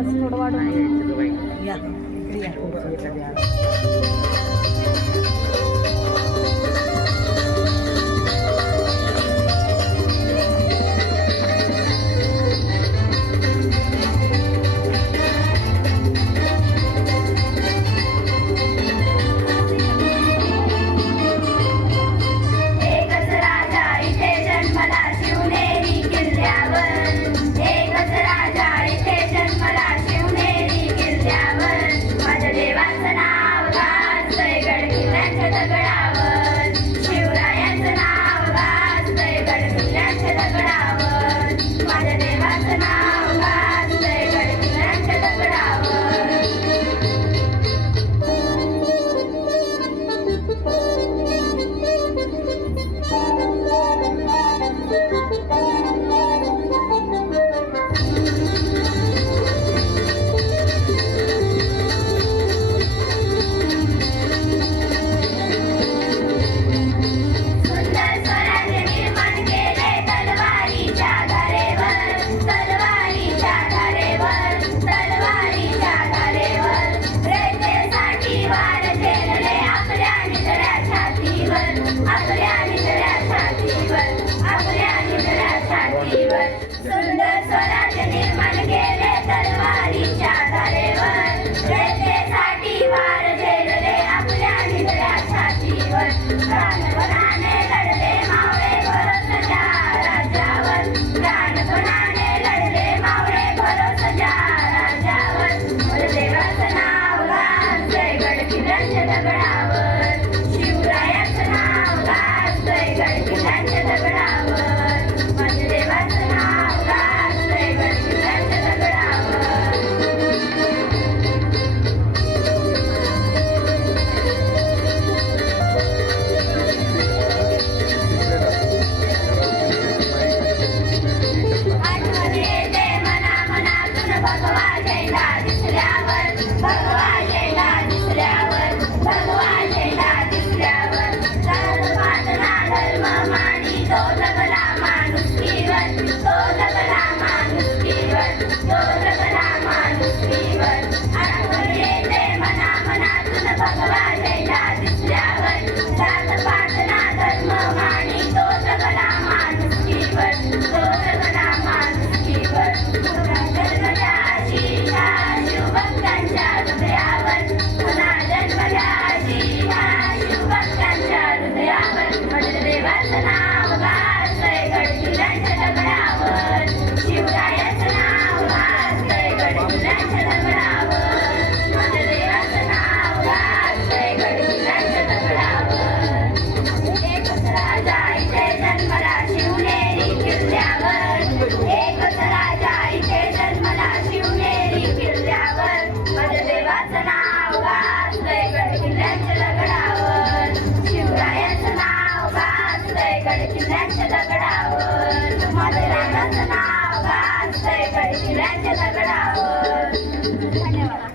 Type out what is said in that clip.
आवाज थोडं वाढवून या सुंदर स्वराज्य निर्माण केले तलवारीच्या धारेवर, रयतेसाठी वार झेलले आपल्या निधड्या छातीवर, प्राणपणाने लढले मावळे भरोसाच्या राज्यावर, प्राणपणाने लढले मावळे भरोसाच्या राज्यावर, देवाचं नाव गाजतंय गडकिल्ल्यांच्या दगडावर, शिवरायाचं नाव गाजतंय गडकिल्ल्यांच्या दगडावर, माझ्या देवाचं नाव गाजतंय गडकिल्ल्यांच्या दगडावर. आठवण येते मनातून भगवा झेंडा दिसल्यावर, भगवा झेंडा दिसल्यावर, भगवा झेंडा दिसल्यावर, जात-पात धर्म मानी तो जगला माणुसकीवर, तो जगला माणुसकीवर, तो जगला माणुसकीवर. आठवण येते मनातून भगवा झेंडा दिसल्यावर, जात-पात धर्म मानी तो जगला माणुसकीवर, तो जगला माणुसकीवर. जन्मल्या शिवा शिवभक्तांच्या हृदयावर, पुन्हा जन्मल्या शिवा शिवभक्तांच्या हृदयावर, माझ्या देवाचं नाव गाजतंय गडकिल्ल्यांच्या दगडावर, शिवरायाचं नाव गाजतंय गडकिल्ल्यांच्या दगडावर, माझ्या देवाचं नाव गाजतंय गडकिल्ल्यांच्या दगडावर. एकच राजा इथे जन्मला शिवनेरी किल्ल्यावर, एकच राजा इथे जन्मला शिवनेरी किल्ल्यावर, माझ्या देवाचं नाव गाजतंय गडकिल्ल्यांच्या दगडावर, शिवरायाचं नाव गाजतंय गडकिल्ल्यांच्या दगडावर, माझ्या राजाचं नाव गाजतंय गडकिल्ल्यांच्या दगडावर. धन्यवाद.